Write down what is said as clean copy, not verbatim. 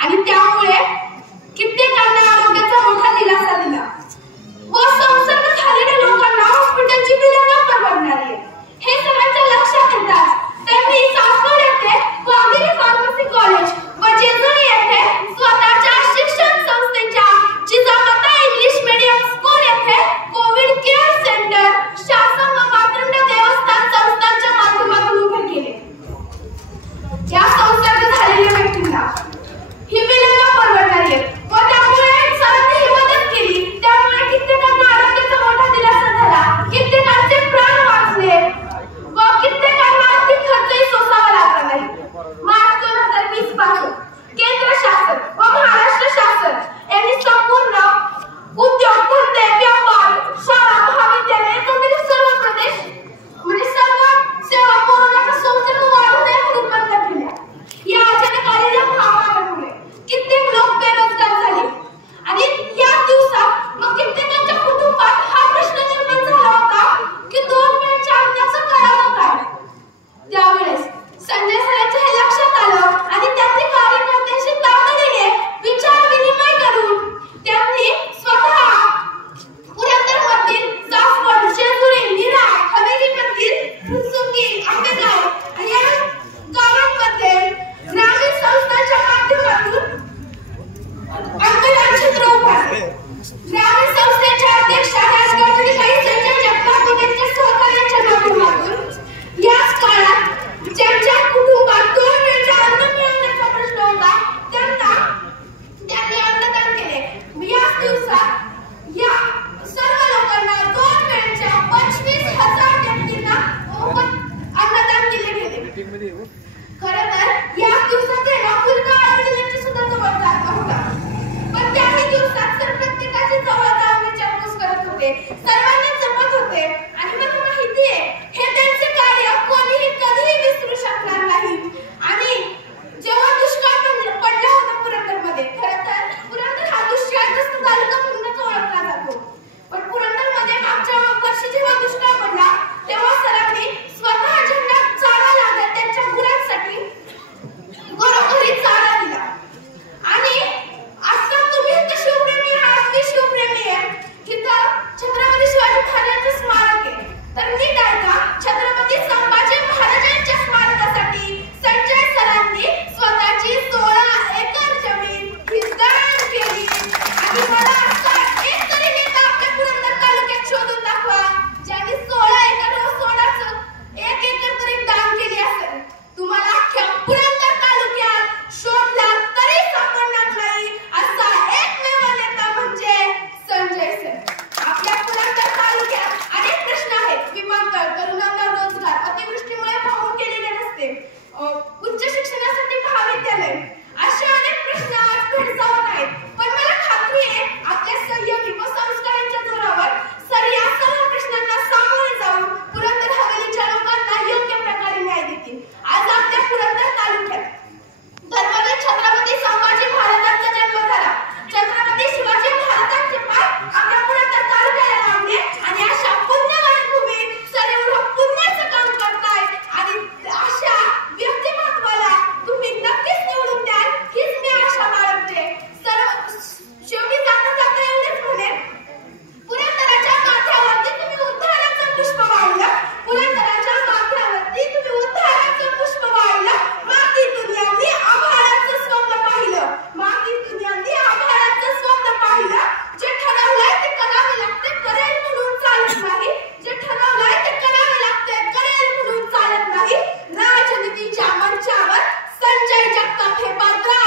आणि त्यामुळे कित्येकांना आरोग्याचा मोठा दिलासा दिला व संसर्ग झालेल्या लोकांना हॉस्पिटलची बिले न परवडणारी हे सगळ्यांच्या लक्षात येतात त्यांनी सासवड येथे कावेरी फार्मसी कॉलेज व जेजुरी येथे स्वतःच्या शिक्षण संस्थेच्या जिजामाता इंग्लिश मीडियम स्कूल येथे कोविड केअर सेंटर शासन व मातृंड देवस्थान संस्थांच्या माध्यमातून उभे केले। या संसर्ग झालेल्या व्यक्तींना ही बिले न परवडणारी व त्यामुळे सरांनी ही मदत केली त्यामुळे कित्येकांना आरोग्याचा मोठा दिलासा झाला कित्येकांचे प्राण वाचले व कित्येकांना आर्थिक खर्चही सोसावा लागला नाही। मार्च 2020 पासून केंद्र शासन व महाराष्ट्र शासन यांनी संपूर्ण उद्योग धंदे व्यापार शाळा महाविद्यालय यातील सर्व प्रदेश म्हणजे सर्व सेवा कोरोनाचा संसर्ग वाढू नये म्हणून बंद केल्या। या अचानक आलेल्या महामारीमुळे कित्येक लोक बेरोजगार झाले आणि या दिवसात मग कित्येकांच्या कुटुंबात हा प्रश्न निर्माण झाला होता की 2 वेळच्या अन्नाचं करावं काय। त्यावेळेस संजय सरांच्या हे लक्षात आलं आणि त्यांनी कार्यकर्त्यांशी तातडीने विचार विनिमय करून त्यांनी स्वतः पुरंदरमधील सासवड जेजुरी निराळ हवेलीमधील फुलसुंगी आंबेगाव आणि या गावांमध्ये ग्रामीण संस्थांच्या माध्यमातून अंगदान क्षेत्र उभारले। ग्रामीण संस्थेच्या अध्यक्षा राजगौरीबाई संजय जगताप यांच्या सहकार्याच्या माध्यमातून याच काळात ज्यांच्या कुटुंबात 2 वेळच्या अन्न मिळवण्याचा प्रश्न होता त्यांनी अन्नदान केले। याच दिवसात या सर्व लोकांना 2 वेळच्या 25,000 व्यक्तींना मोफत अन्नदान केले गेले। खरं तर याच दिवसात फुलका आयोजनाची सुद्धा जबाबदार होता पण त्याही दिवसात सर प्रत्येकाची जवळ जाऊन विचारपूस करत होते सर्वांना जपत होते आणि मला माहिती आहे हे त्यांचे कार्य कोणीही कधीही विसरू शकणार नाही। आणि जेव्हा दुष्काळ पडला होता पुरंदरमध्ये खरं तर पुरंदर हा दुष्काळग्रस्त तालुका म्हणूनच ओळखला जातो पण पुरंदरमध्ये मागच्या वर्षी जेव्हा दुष्काळ पडला तेव्हा सरांनी स्वतः ज्यांना चारा लागत त्यांच्या गुरांसाठी घरोघरी चारा दिला। आणि आता तुम्ही इथे शिवप्रेमी आहात मी शिवप्रेमी आहे तिथं छत्रपती शिवाजी महाराजांचं स्मारक आहे तर नीट ऐका छत्रपती संभाजी महाराजांच्या स्मारकासाठी संजय सरांनी स्वतःची 16 एकर जमीन ही दान केली। आणि मला असा एक तरी नेता आपल्या पुरंदर तालुक्यात शोधून दाखवा ज्यांनी 16 एकर व सोडाचं 1 एकर तरी दान केली असेल। तुम्हाला अख्ख्या पुरंदर तालुक्यात शोधला तरी सापडणार नाही असा एकमेव नेता म्हणजे संजय सर। आपल्या पुरंदर तालुक्यात अनेक प्रश्न आहेत विमानतळ तरुणांना रोजगार अतिवृष्टीमुळे वाहून गेलेले रस्ते उच्च शिक्षणासाठी महाविद्यालय असे अनेक प्रश्न आज भेडसावत आहेत पण मला खात्री आहे आपल्या संयमी व संस्कारांच्या जोरावर सर या सर्व प्रश्नांना सामोरे जाऊन पुरंदर हवेलीच्या लोकांना योग्य प्रकारे न्याय देतील। आज आपल्या पुरंदर तालुक्यात धर्मवीर छत्रपती संभाजी महाराजांचा जन्म झाला। छत्रपती शिवाजी महाराजांचे पाय आपल्या पुरंदर तालुक्याला लावले आणि अशा पुण्यवान भूमीत सर एवढं पुण्याचं काम करतायत आणि अशा व्यक्तिमत्वाला तुम्ही नक्कीच निवडून द्याल हीच मी आशा बाळगते। सर शेवटी जाता जाता एवढेच म्हणेन पुरंदराच्या काठ्यावरती तुम्ही उद्धाराचं पुष्प वाहिलं पुरंदराच्या काठ्यावरती तुम्ही उद्धाराचं पुष्प वाहिलं मातीतून यांनी आभाळाचं स्वप्न पाहिलं मातीतून यांनी आभाळाचं स्वप्न पाहिलं जे ठरवलंय ते करावे लागते करेल म्हणून चालत नाही जे ठरवलंय ते करावे लागते करेल म्हणून चालत नाही। राजनीतीच्या मंचावर संजय जगताप हे पात्र